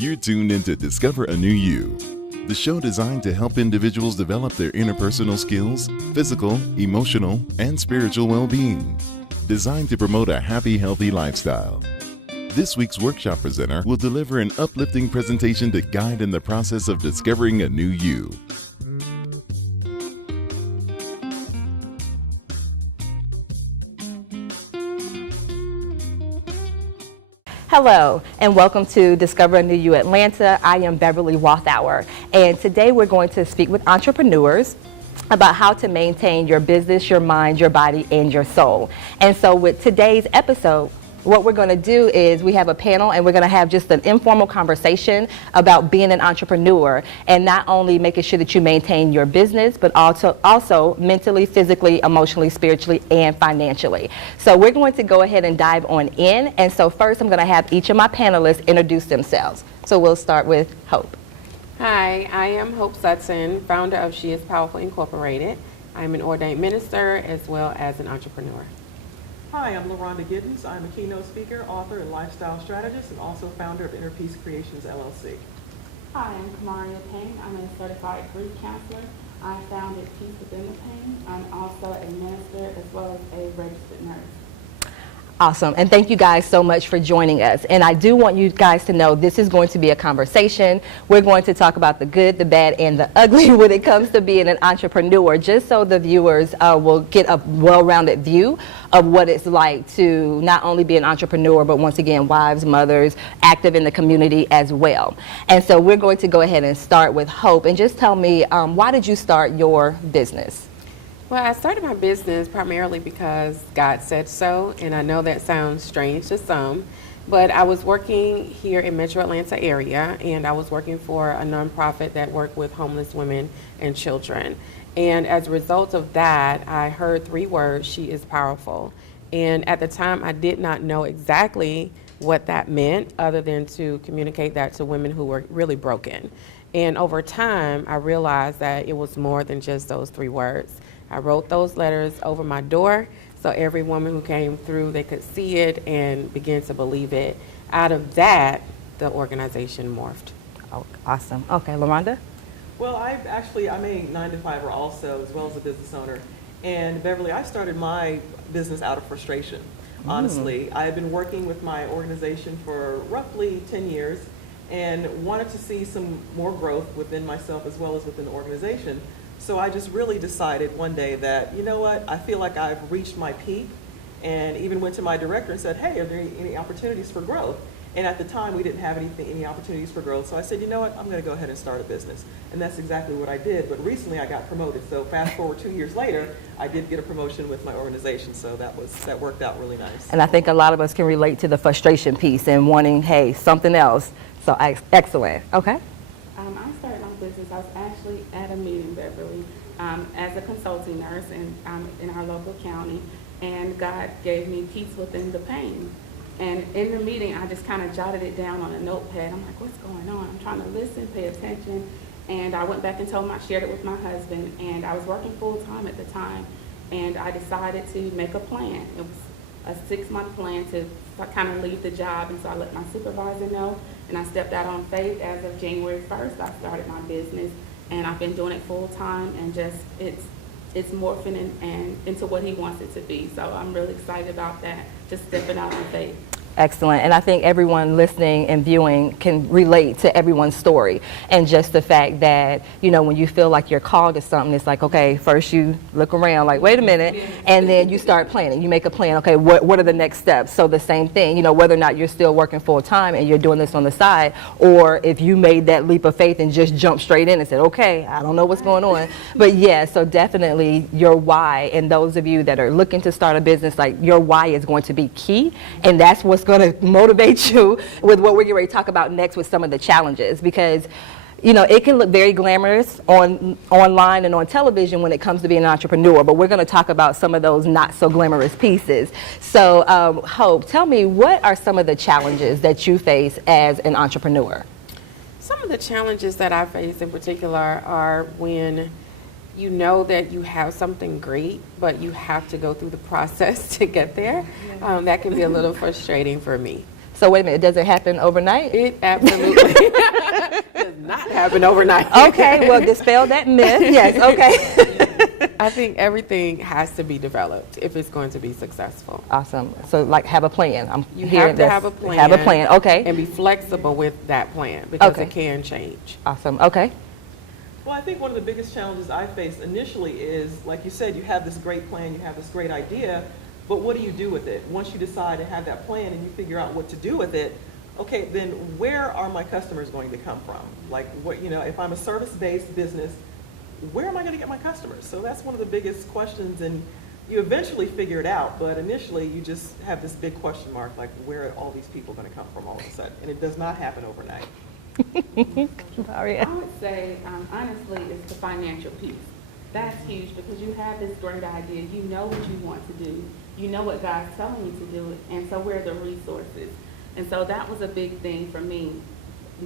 You're tuned in to Discover a New You, the show designed to help individuals develop their interpersonal skills, physical, emotional, and spiritual well-being, designed to promote a happy, healthy lifestyle. This week's workshop presenter will deliver an uplifting presentation to guide in the process of discovering a new you. Hello, and welcome to Discover a New You Atlanta. I am Beverly Walthour, and today we're going to speak with entrepreneurs about how to maintain your business, your mind, your body, and your soul. And so with today's episode, what we're going to do is we have a panel and we're going to have just an informal conversation about being an entrepreneur and not only making sure that you maintain your business, but also mentally, physically, emotionally, spiritually, and financially. So we're going to go ahead and dive on in. And so first I'm going to have each of my panelists introduce themselves. So we'll start with Hope. Hi, I am Hope Sutton, founder of She Is Powerful Incorporated. I'm an ordained minister as well as an entrepreneur. Hi, I'm LaRonda Giddens. I'm a keynote speaker, author, and lifestyle strategist, and also founder of Inner Peace Creations, LLC. Hi, I'm Kamaria Payne. I'm a certified grief counselor. I founded Peace Within the Pain. I'm also a minister as well as a registered nurse. Awesome, and thank you guys so much for joining us. And I do want you guys to know this is going to be a conversation. We're going to talk about the good, the bad, and the ugly when it comes to being an entrepreneur, just so the viewers will get a well-rounded view of what it's like to not only be an entrepreneur, but once again, wives, mothers, active in the community as well. And so we're going to go ahead and start with Hope. And just tell me, why did you start your business? Well, I started my business primarily because God said so, and I know that sounds strange to some, but I was working here in Metro Atlanta area, and I was working for a nonprofit that worked with homeless women and children. And as a result of that, I heard three words: she is powerful. And at the time, I did not know exactly what that meant other than to communicate that to women who were really broken. And over time, I realized that it was more than just those three words. I wrote those letters over my door so every woman who came through, they could see it and begin to believe it. Out of that, the organization morphed. Oh, awesome. Okay, LaRonda? Well, I'm a 9-to-5er also, as well as a business owner. And Beverly, I started my business out of frustration, honestly. I've been working with my organization for roughly 10 years and wanted to see some more growth within myself as well as within the organization. So I just really decided one day that, you know what, I feel like I've reached my peak, and even went to my director and said, hey, are there any opportunities for growth? And at the time, we didn't have any opportunities for growth. So I said, you know what, I'm going to go ahead and start a business. And that's exactly what I did. But recently, I got promoted. So fast forward 2 years later, I did get a promotion with my organization. So that worked out really nice. And I think a lot of us can relate to the frustration piece and wanting, hey, something else. So excellent. Okay. I started my business. I was actually at a meeting, Beverly, as a consulting nurse in our local county, and God gave me peace within the pain. And in the meeting, I just kind of jotted it down on a notepad. I'm like, what's going on? I'm trying to listen, pay attention. And I went back and shared it with my husband, and I was working full time at the time, and I decided to make a plan. It was a 6-month plan to kind of leave the job, and so I let my supervisor know, and I stepped out on faith. As of January 1st, I started my business, and I've been doing it full time, and just it's morphing and into what he wants it to be. So I'm really excited about that, just stepping out on faith. Excellent. And I think everyone listening and viewing can relate to everyone's story. And just the fact that, you know, when you feel like you're called to something, it's like, okay, first you look around like, wait a minute, and then you start planning. You make a plan, okay, what are the next steps? So the same thing, you know, whether or not you're still working full time and you're doing this on the side, or if you made that leap of faith and just jumped straight in and said, okay, I don't know what's going on. But yeah, so definitely your why, and those of you that are looking to start a business, like your why is going to be key, and that's what's going to motivate you with what we're getting ready to talk about next with some of the challenges, because you know, it can look very glamorous online and on television when it comes to being an entrepreneur, but we're going to talk about some of those not so glamorous pieces. So Hope, tell me, what are some of the challenges that you face as an entrepreneur? Some of the challenges that I face in particular are when you know that you have something great, but you have to go through the process to get there. That can be a little frustrating for me. So wait a minute, does it happen overnight? It absolutely does not happen overnight. Okay, well, dispel that myth. Yes, okay. I think everything has to be developed if it's going to be successful. Awesome. So, like, have a plan. You hearing have to this. have a plan. Have a plan, okay. And be flexible with that plan because Okay. it can change. Awesome, okay. Well, I think one of the biggest challenges I faced initially is, like you said, you have this great plan, you have this great idea, but what do you do with it? Once you decide to have that plan and you figure out what to do with it, okay, then where are my customers going to come from? Like, what, you know, if I'm a service-based business, where am I going to get my customers? So that's one of the biggest questions, and you eventually figure it out, but initially you just have this big question mark, like, where are all these people going to come from all of a sudden? And it does not happen overnight. Maria. I would say, honestly, it's the financial piece. That's huge because you have this great idea. You know what you want to do. You know what God's telling you to do, and so where are the resources? And so that was a big thing for me,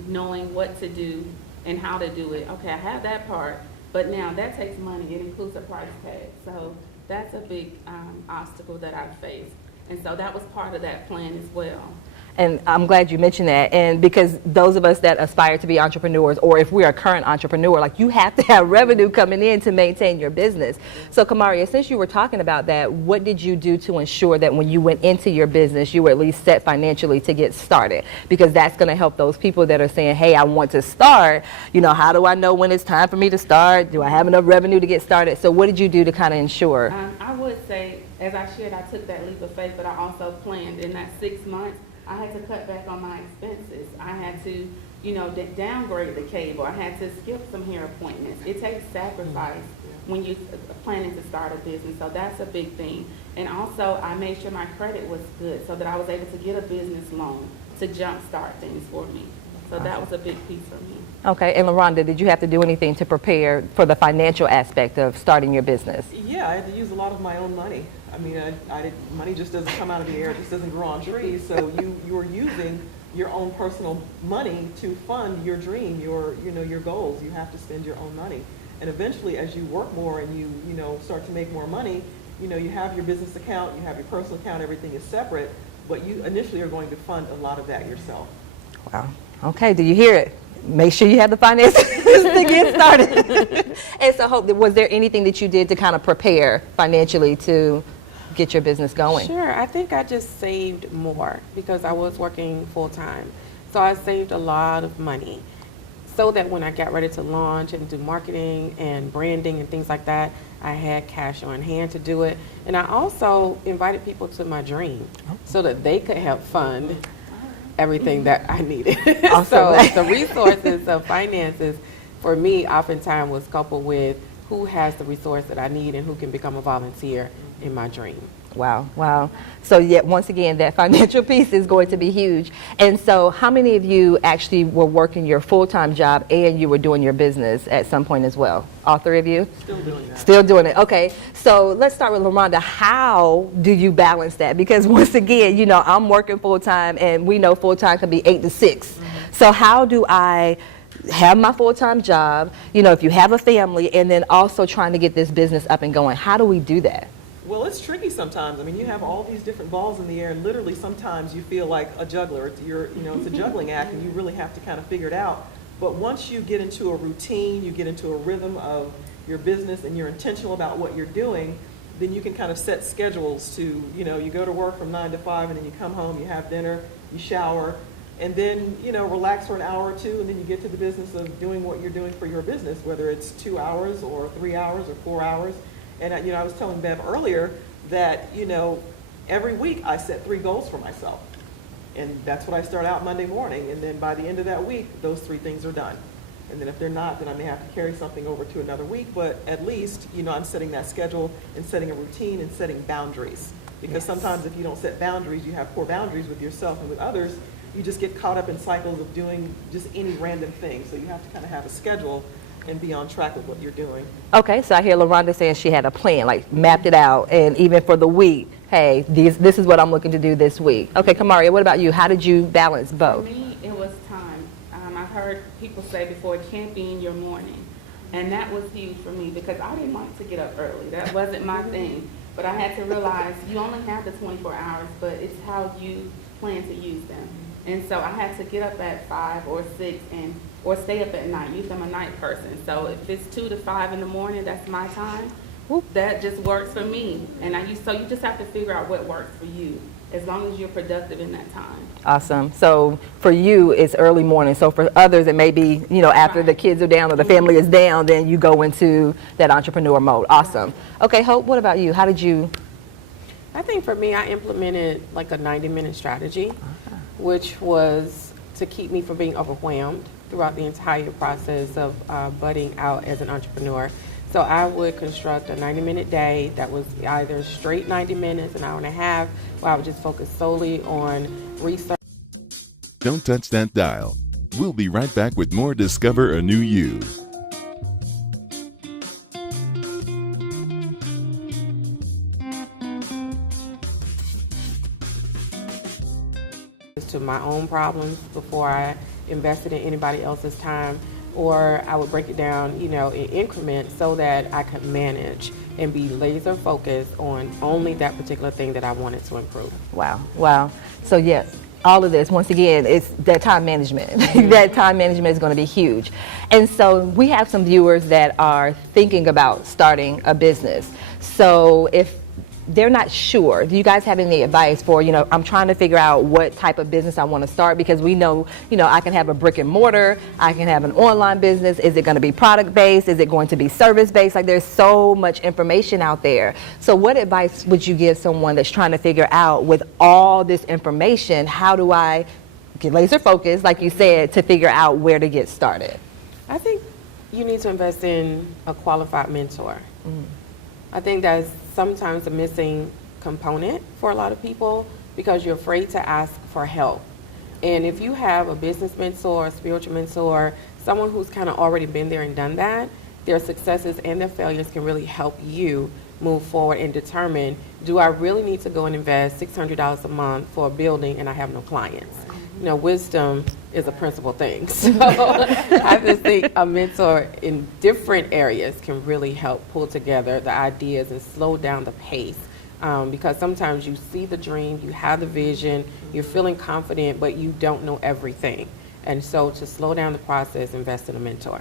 knowing what to do and how to do it. Okay, I have that part, but now that takes money. It includes a price tag. So that's a big obstacle that I've faced. And so that was part of that plan as well. And I'm glad you mentioned that. And because those of us that aspire to be entrepreneurs, or if we're a current entrepreneur, like, you have to have revenue coming in to maintain your business. So Kamaria, since you were talking about that, what did you do to ensure that when you went into your business, you were at least set financially to get started? Because that's going to help those people that are saying, hey, I want to start. You know, how do I know when it's time for me to start? Do I have enough revenue to get started? So what did you do to kind of ensure? I would say, as I shared, I took that leap of faith, but I also planned in that 6 months. I had to cut back on my expenses. I had to, you know, downgrade the cable. I had to skip some hair appointments. It takes sacrifice when you're planning to start a business, so that's a big thing. And also, I made sure my credit was good so that I was able to get a business loan to jumpstart things for me. So that was a big piece for me. Okay, and LaRonda, did you have to do anything to prepare for the financial aspect of starting your business? Yeah, I had to use a lot of my own money. I mean, money just doesn't come out of the air, it just doesn't grow on trees. So you're using your own personal money to fund your dream, your goals. You have to spend your own money. And eventually, as you work more and you start to make more money, you have your business account, you have your personal account, everything is separate, but you initially are going to fund a lot of that yourself. Wow. Okay, do you hear it? Make sure you have the finances to get started. And so, Hope, was there anything that you did to kind of prepare financially to get your business going? Sure. I think I just saved more because I was working full time. So I saved a lot of money so that when I got ready to launch and do marketing and branding and things like that, I had cash on hand to do it. And I also invited people to my dream so that they could help fund everything that I needed. So the resources of finances for me oftentimes was coupled with who has the resource that I need and who can become a volunteer in my dream. Wow, wow. So yet once again, that financial piece is going to be huge. And so how many of you actually were working your full-time job and you were doing your business at some point as well? All three of you? Still doing that. Still doing it. Okay. So let's start with LaRonda. How do you balance that? Because once again, I'm working full-time and we know full-time can be 8 to 6. Mm-hmm. So how do I have my full-time job, if you have a family, and then also trying to get this business up and going? How do we do that? Well, it's tricky sometimes. I mean, you have all these different balls in the air, and literally sometimes you feel like a juggler. It's a juggling act, and you really have to kind of figure it out. But once you get into a routine, you get into a rhythm of your business, and you're intentional about what you're doing, then you can kind of set schedules to, you go to work from 9 to 5, and then you come home, you have dinner, you shower, and then, relax for an hour or two, and then you get to the business of doing what you're doing for your business, whether it's 2 hours or 3 hours or 4 hours. And, I was telling Bev earlier that, every week I set 3 goals for myself. And that's what I start out Monday morning. And then by the end of that week, those 3 things are done. And then if they're not, then I may have to carry something over to another week. But at least, I'm setting that schedule and setting a routine and setting boundaries. Because sometimes if you don't set boundaries, you have poor boundaries with yourself and with others, you just get caught up in cycles of doing just any random thing. So you have to kind of have a schedule and be on track with what you're doing. Okay, so I hear LaRonda saying she had a plan, like mapped it out, and even for the week, hey, this is what I'm looking to do this week. Okay, Kamaria, what about you? How did you balance both? For me, it was time. I've heard people say before, it can't be in your morning. And that was huge for me because I didn't like to get up early. That wasn't my thing. But I had to realize you only have the 24 hours, but it's how you plan to use them. And so I had to get up at 5 or 6 or stay up at night. Usually I'm a night person. So if it's 2 to 5 in the morning, that's my time. That just works for me. And so you just have to figure out what works for you, as long as you're productive in that time. Awesome. So for you, it's early morning. So for others, it may be, after the kids are down or the family is down, then you go into that entrepreneur mode. Awesome. Okay, Hope, what about you? How did you? I think for me, I implemented like a 90-minute strategy, which was to keep me from being overwhelmed throughout the entire process of budding out as an entrepreneur. So I would construct a 90-minute day that was either straight 90 minutes, an hour and a half, where I would just focus solely on research. Don't touch that dial. We'll be right back with more Discover a New You. To my own problems before I invested in anybody else's time, or I would break it down, in increments so that I could manage and be laser focused on only that particular thing that I wanted to improve. Wow. So yes, all of this, once again, it's that time management. That time management is going to be huge. And so we have some viewers that are thinking about starting a business. So if they're not sure, do you guys have any advice for, I'm trying to figure out what type of business I want to start, because we know, I can have a brick and mortar, I can have an online business. Is it going to be product based? Is it going to be service based? Like, there's so much information out there. So what advice would you give someone that's trying to figure out, with all this information, how do I get laser focused, like you said, to figure out where to get started? I think you need to invest in a qualified mentor. I think that's sometimes a missing component for a lot of people, because you're afraid to ask for help. And if you have a business mentor, a spiritual mentor, someone who's kind of already been there and done that, their successes and their failures can really help you move forward and determine, do I really need to go and invest $600 a month for a building and I have no clients? Wisdom is a principal thing. So I just think a mentor in different areas can really help pull together the ideas and slow down the pace. Because sometimes you see the dream, you have the vision, you're feeling confident, but you don't know everything. And so to slow down the process, invest in a mentor.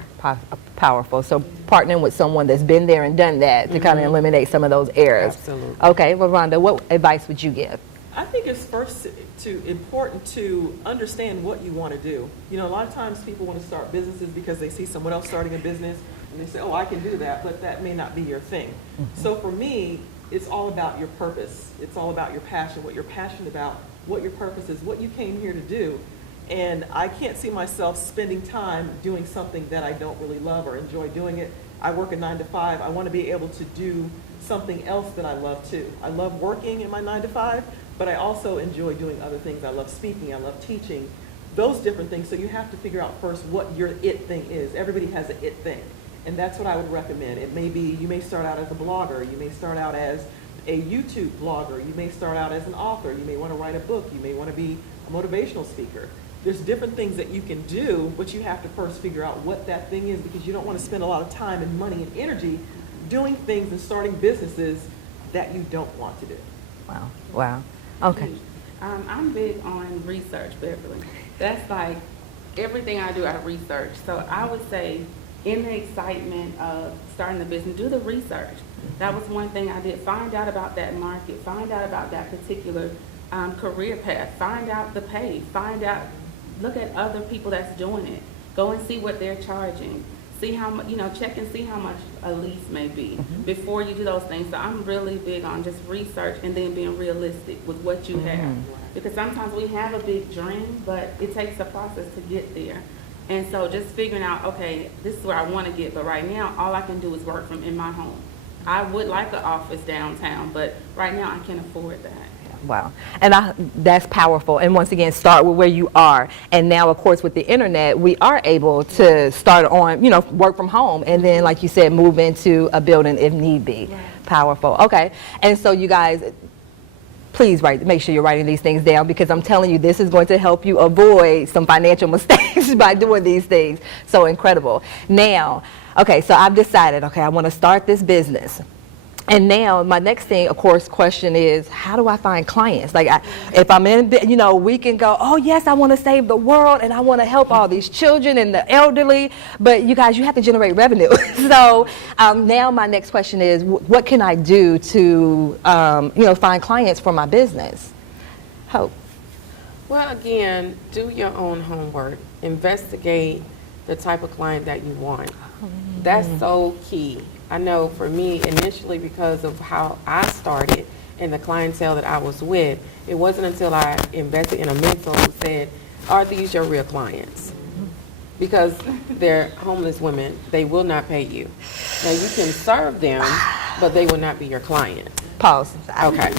Powerful. So partnering with someone that's been there and done that to kind of eliminate some of those errors. Absolutely. Okay, well, Rhonda, what advice would you give? I think it's first important to understand what you want to do. A lot of times people want to start businesses because they see someone else starting a business and they say, oh, I can do that, but that may not be your thing. So for me, it's all about your purpose. It's all about your passion, what you're passionate about, what your purpose is, what you came here to do. And I can't see myself spending time doing something that I don't really love or enjoy doing it. I work a 9 to 5. I want to be able to do something else that I love too. I love working in my 9 to 5. But I also enjoy doing other things. I love speaking, I love teaching, those different things. So you have to figure out first what your it thing is. Everybody has an it thing. And that's what I would recommend. It may be, you may start out as a blogger, you may start out as a YouTube blogger, you may start out as an author, you may want to write a book, you may want to be a motivational speaker. There's different things that you can do, but you have to first figure out what that thing is, because you don't want to spend a lot of time and money and energy doing things and starting businesses that you don't want to do. Wow. Okay. I'm big on research, Beverly. That's like everything I do, I research. So I would say, in the excitement of starting the business, do the research. That was one thing I did. Find out about that market. Find out about that particular career path. Find out the pay. Look at other people that's doing it. Go and see what they're charging. See how much, check and see how much a lease may be before you do those things. So I'm really big on just research and then being realistic with what you have. Because sometimes we have a big dream, but it takes a process to get there. And so just figuring out, okay, this is where I want to get, but right now all I can do is work from in my home. I would like an office downtown, but right now I can't afford that. Wow. And that's powerful. And once again, start with where you are. And now, of course, with the internet, we are able to start on, work from home. And then, like you said, move into a building if need be. Right. Powerful. Okay. And so you guys, please make sure you're writing these things down, because I'm telling you, this is going to help you avoid some financial mistakes by doing these things. So incredible. Now, okay, so I've decided, okay, I want to start this business. And now my next thing, of course, question is, how do I find clients? Like, if I'm in, we can go, oh yes, I want to save the world and I want to help all these children and the elderly, but you guys, you have to generate revenue. So now my next question is, what can I do to, find clients for my business? Hope. Well, again, do your own homework. Investigate the type of client that you want. That's so key. I know for me, initially, because of how I started and the clientele that I was with, it wasn't until I invested in a mentor who said, are these your real clients? Because they're homeless women, they will not pay you. Now, you can serve them, but they will not be your client. Pause. Okay.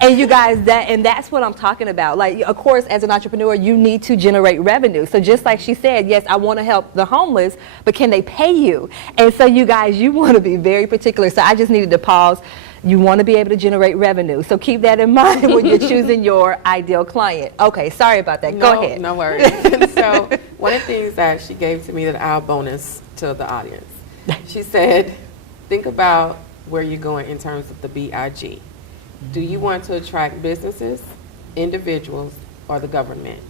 And you guys, that's what I'm talking about. Like, of course, as an entrepreneur, you need to generate revenue. So just like she said, yes, I want to help the homeless, but can they pay you? And so you guys, you want to be very particular. So I just needed to pause. You want to be able to generate revenue. So keep that in mind when you're choosing your ideal client. Okay, sorry about that. Go ahead. No worries. So one of the things that she gave to me that I'll bonus to the audience, she said, think about where you're going in terms of the BIG. Do you want to attract businesses, individuals, or the government?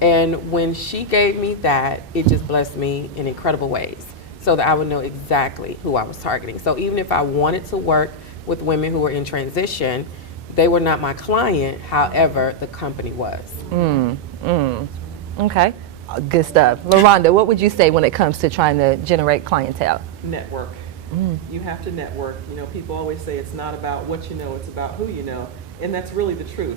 And when she gave me that, it just blessed me in incredible ways so that I would know exactly who I was targeting. So even if I wanted to work with women who were in transition, they were not my client, however, the company was. Okay, good stuff. LaRonda, what would you say when it comes to trying to generate clientele? Network. You have to network. People always say it's not about what you know, it's about who you know. And that's really the truth.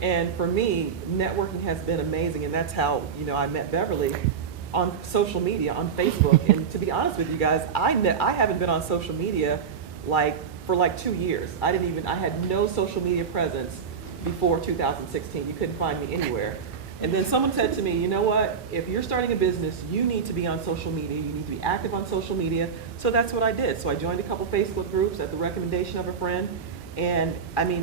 And for me, networking has been amazing. And that's how, I met Beverly on social media, on Facebook. And to be honest with you guys, I haven't been on social media for 2 years. I had no social media presence before 2016. You couldn't find me anywhere. And then someone said to me, you know what, if you're starting a business, you need to be on social media. You need to be active on social media. So that's what I did. So I joined a couple Facebook groups at the recommendation of a friend. And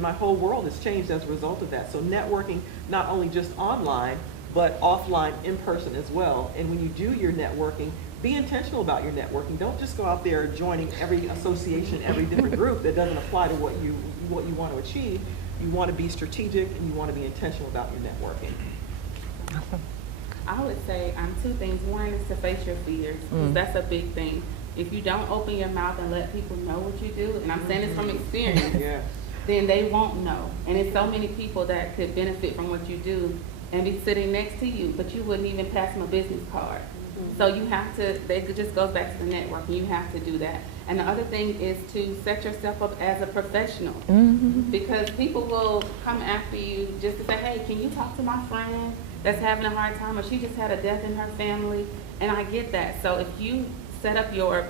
my whole world has changed as a result of that. So networking, not only just online, but offline, in person as well. And when you do your networking, be intentional about your networking. Don't just go out there joining every association, every different group that doesn't apply to what you want to achieve. You want to be strategic and you want to be intentional about your networking. Awesome. I would say two things. One is to face your fears, because that's a big thing. If you don't open your mouth and let people know what you do, and I'm saying this from experience, then they won't know. And it's so many people that could benefit from what you do and be sitting next to you, but you wouldn't even pass them a business card. So you have to, it just goes back to the networking. You have to do that. And the other thing is to set yourself up as a professional, because people will come after you just to say, hey, can you talk to my friend that's having a hard time, or she just had a death in her family? And I get that. So if you set up your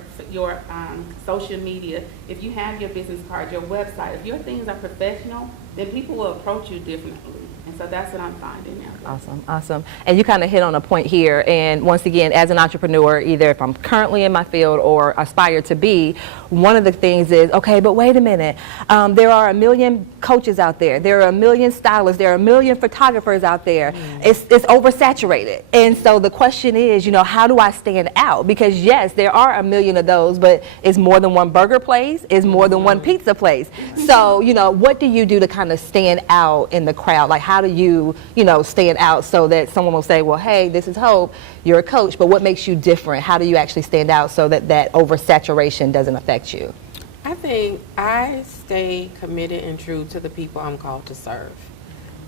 social media, if you have your business card, your website, if your things are professional, then people will approach you differently. And so that's what I'm finding now. Awesome. And you kind of hit on a point here. And once again, as an entrepreneur, either if I'm currently in my field or aspire to be, one of the things is, okay, but wait a minute. There are a million coaches out there. There are a million stylists. There are a million photographers out there. It's oversaturated. And so the question is, how do I stand out? Because yes, there are a million of those, but it's more than one burger place. It's more than one pizza place. So, what do you do to kind of stand out in the crowd? Like, how do you, stand out so that someone will say, well, hey, this is Hope, you're a coach, but what makes you different? How do you actually stand out so that that oversaturation doesn't affect you? I think I stay committed and true to the people I'm called to serve.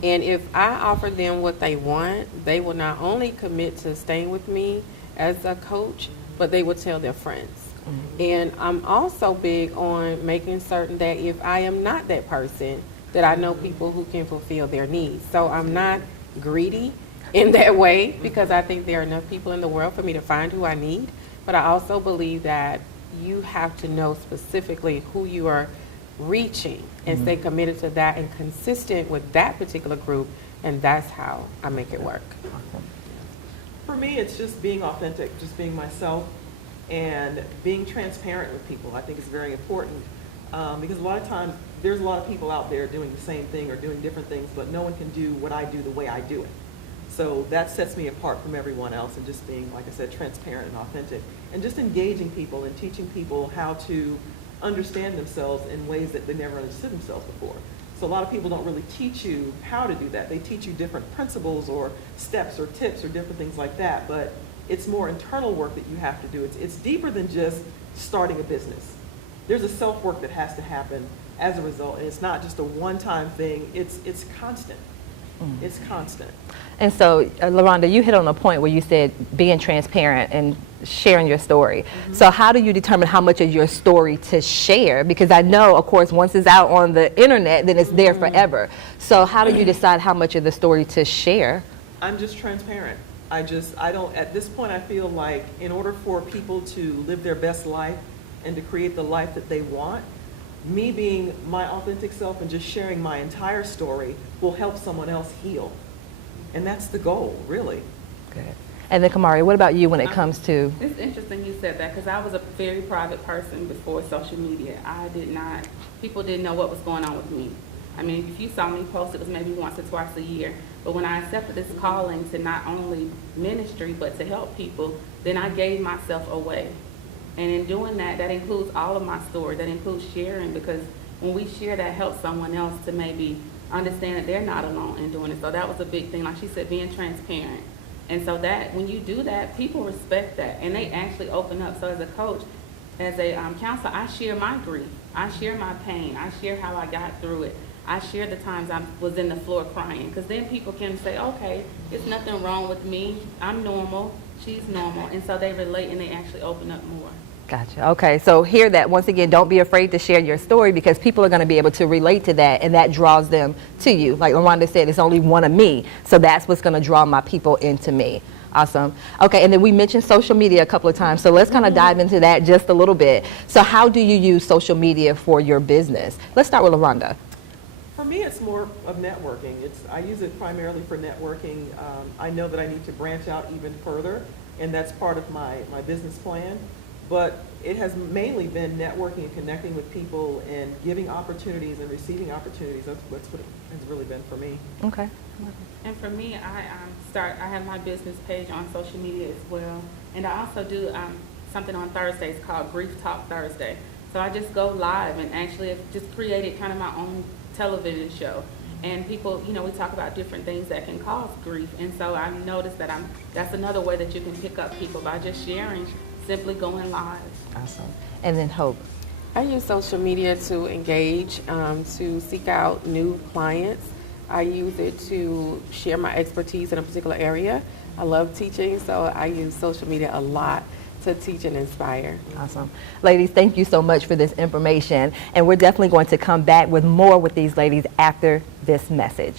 And if I offer them what they want, they will not only commit to staying with me as a coach, but they will tell their friends. And I'm also big on making certain that if I am not that person, that I know people who can fulfill their needs. So I'm not greedy in that way, because I think there are enough people in the world for me to find who I need. But I also believe that you have to know specifically who you are reaching and stay committed to that and consistent with that particular group, and that's how I make it work. For me, it's just being authentic, just being myself, and being transparent with people. I think is very important, because a lot of times there's a lot of people out there doing the same thing or doing different things, but no one can do what I do the way I do it. So that sets me apart from everyone else, and just being, like I said, transparent and authentic, and just engaging people and teaching people how to understand themselves in ways that they never understood themselves before. So a lot of people don't really teach you how to do that. They teach you different principles or steps or tips or different things like that, but it's more internal work that you have to do. It's deeper than just starting a business. There's a self-work that has to happen as a result, and it's not just a one-time thing. It's constant. It's constant. And so, LaRonda, you hit on a point where you said being transparent and sharing your story. So how do you determine how much of your story to share? Because I know, of course, once it's out on the internet, then it's there forever. So how do you decide how much of the story to share? I'm just transparent. I don't, at this point, I feel like in order for people to live their best life and to create the life that they want, me being my authentic self and just sharing my entire story will help someone else heal. And that's the goal, really. Good. And then Kamari, what about you when it comes to? It's interesting you said that, because I was a very private person before social media. People didn't know what was going on with me. I mean, if you saw me post, it was maybe once or twice a year. But when I accepted this calling to not only ministry, but to help people, then I gave myself away. And in doing that, that includes all of my story. That includes sharing, because when we share, that helps someone else to maybe understand that they're not alone in doing it. So that was a big thing. Like she said, being transparent. And so that when you do that, people respect that, and they actually open up. So as a coach, as a counselor, I share my grief. I share my pain. I share how I got through it. I share the times I was in the floor crying, because then people can say, okay, it's nothing wrong with me. I'm normal. She's normal. And so they relate, and they actually open up more. Gotcha. Okay, so hear that. Once again, don't be afraid to share your story, because people are going to be able to relate to that, and that draws them to you. Like LaRonda said, it's only one of me, so that's what's going to draw my people into me. Awesome. Okay, and then we mentioned social media a couple of times, so let's kind of dive into that just a little bit. So how do you use social media for your business? Let's start with LaRonda. For me, it's more of networking. I use it primarily for networking. I know that I need to branch out even further, and that's part of my business plan. But it has mainly been networking and connecting with people and giving opportunities and receiving opportunities. That's what it has really been for me. Okay. And for me, I have my business page on social media as well. And I also do something on Thursdays called Grief Talk Thursday. So I just go live and actually have just created kind of my own television show. And people, we talk about different things that can cause grief. And so I've noticed that that's another way that you can pick up people, by just sharing, simply going live. Awesome. And then Hope. I use social media to engage, to seek out new clients. I use it to share my expertise in a particular area. I love teaching, so I use social media a lot to teach and inspire. Awesome. Ladies, thank you so much for this information. And we're definitely going to come back with more with these ladies after this message.